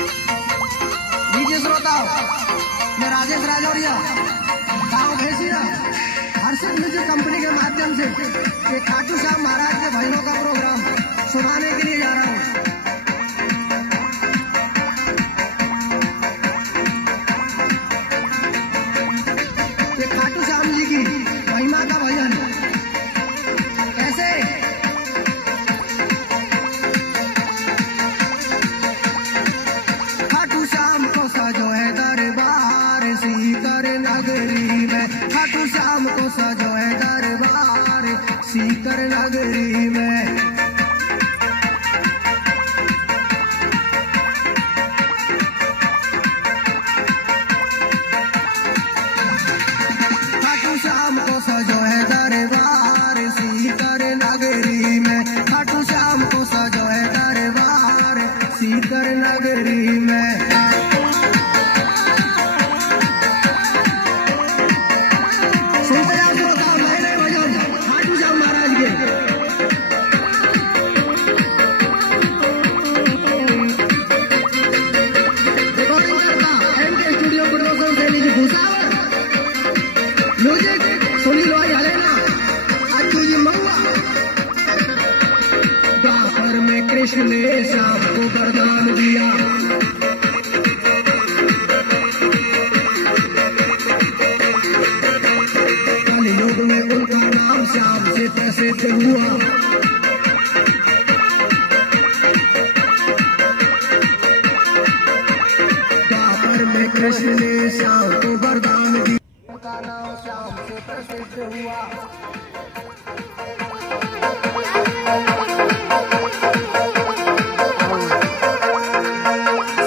लीजिए श्रोताओ, मैं राजेश राजौरिया, गाँव भैंसिया, हर्षित म्यूजिक कंपनी के माध्यम से एक खाटू श्याम महाराज के भजनों का प्रोग्राम सुनाने के लिए जा रहा हूँ। खाटू श्याम जी की महिमा का भजन कैसे? खाटू श्याम को सजो है दरबार सीकर नगरी में, खाटू श्याम को सजो है दरबार सीकर नगरी में। खाटू श्याम को सजो है दरबार सीकर नगरी में, खाटू श्याम को सजो है दरबार सीकर नगरी में। सुनते जाओ श्रोताओ, नए नए भजन खाटू श्याम महाराज के। रिकॉर्डिंग करता एमके स्टूडियो प्रोडक्शन से लीजिए भूसावर म्यूजिक, सुनील भाई हलेना, अज्जू जी महुआ। द्वापर में कृष्ण ने श्याम को वरदान दिया, कलयुग में उनका नाम श्याम से प्रसिद्ध हुआ। द्वापर में कृष्ण ने श्याम को वरदान दिया, उनका नाम श्याम से प्रसिद्ध हुआ।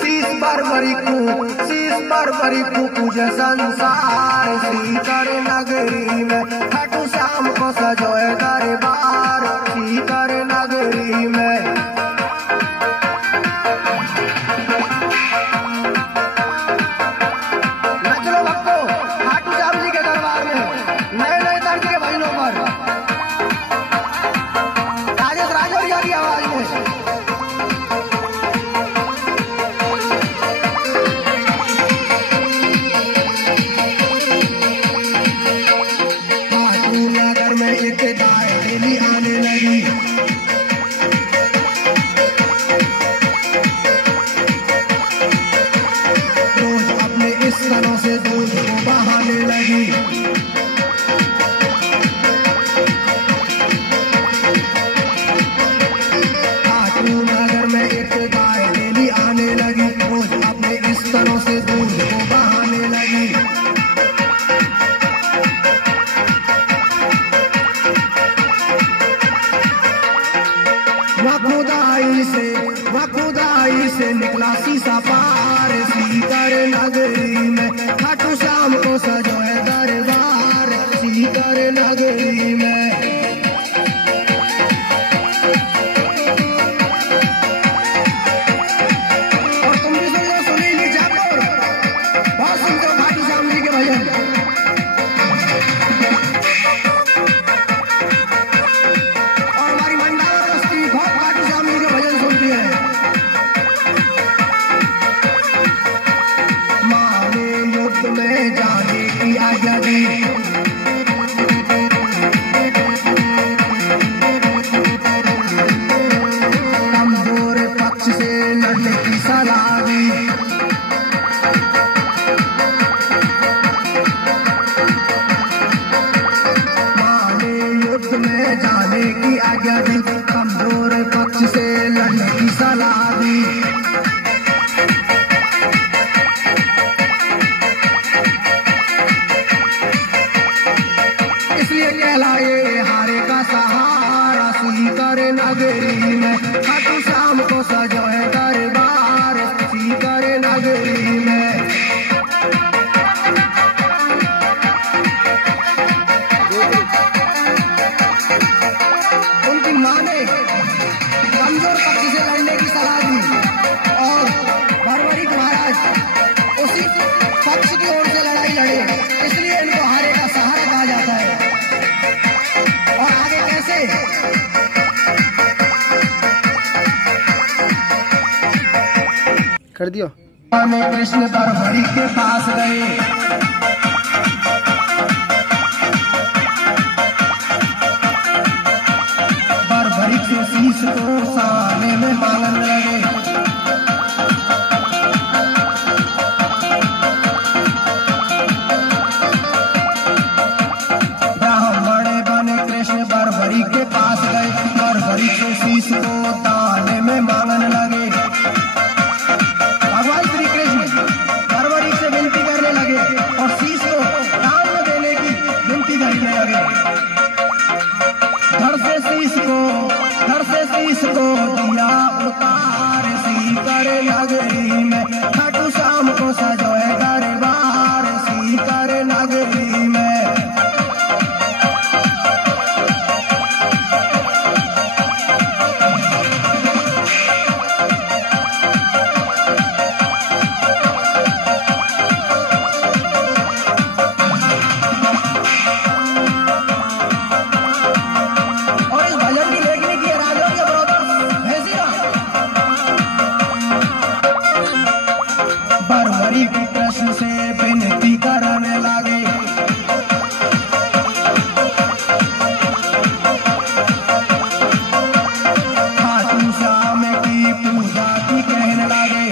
शीश बरबरी को पूजे संसार सीकर नगरी में, खाटू श्याम को सजो है दरबार सीकर नगरी में। नच लो भक्तों, खाटू श्याम जी के दरबार में नए नए तर्ज के भजनों पर राजेश राजौरिया की आवाज में। आने लगी, रोज अपने इस तरह से दूध को बहाने लगी। खाटू नगर में एक गाय डेली आने लगी, रोज अपने इस तरह से दूध को बहाने लगी। खुदाई से निकला शीशा पार सीकर नगरी में, खाटू श्याम को सजो है दरबार सीकर नगरी में। और तुम भी सुन लो, सुनील जापुर, बहुत सुनते हो खाटू श्याम जी के भजन। और हमारी मंडाला बस्ती बहुत खाटू श्याम जी के भजन सुनती है। में जाने की आज्ञा दी, कमजोर पक्ष से लड़ने की सलाह दी। मां ने युद्ध में जाने की आज्ञा दी, कमजोर पक्ष से लड़ने की सलाह दी। इसलिए कहलाए हारे का सहारा सीकर नगरी में, खाटू श्याम को सजो है दरबार सीकर नगरी में। उनकी मां ने कमजोर पक्ष से लड़ने की सलाह दी और बरबरी महाराज उसी पक्ष की ओर से लड़ाई लड़े, इसलिए इनको हारे का सहारा कहा जाता है। और आगे कैसे? कर दियो। कृष्ण बरबरी के पास गए, बरबरी से शीश को सामने में मांगने लगे। ब्राह्मण बने कृष्ण बरबरी के पास गए, बरबरी से शीश को दान में मांगने लगे। भगवान श्री कृष्ण बरबरी से विनती करने लगे और शीश को दान में देने की विनती करने लगे। धड़ से शीश को दिया उतार, सी करे नगरी में खाटू शाम को सजोए दरबार, सी करे नगरी में। बरबरी कृष्ण से विनती करने लगे, खाटू श्याम की पूजा की कहने लगे।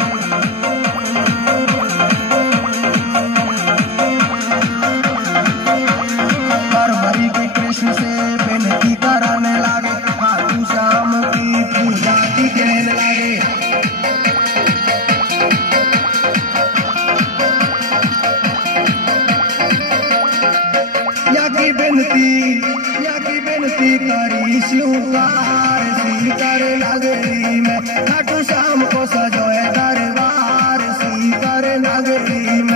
बरबरी के कृष्ण से विनती करने लगे, खाटू श्याम की पूजा की कहने लगे। या की विनती करी स्वीकार, सी करे नगरी में खाटू श्याम को सजोए दरबार, सी करे नगरी में।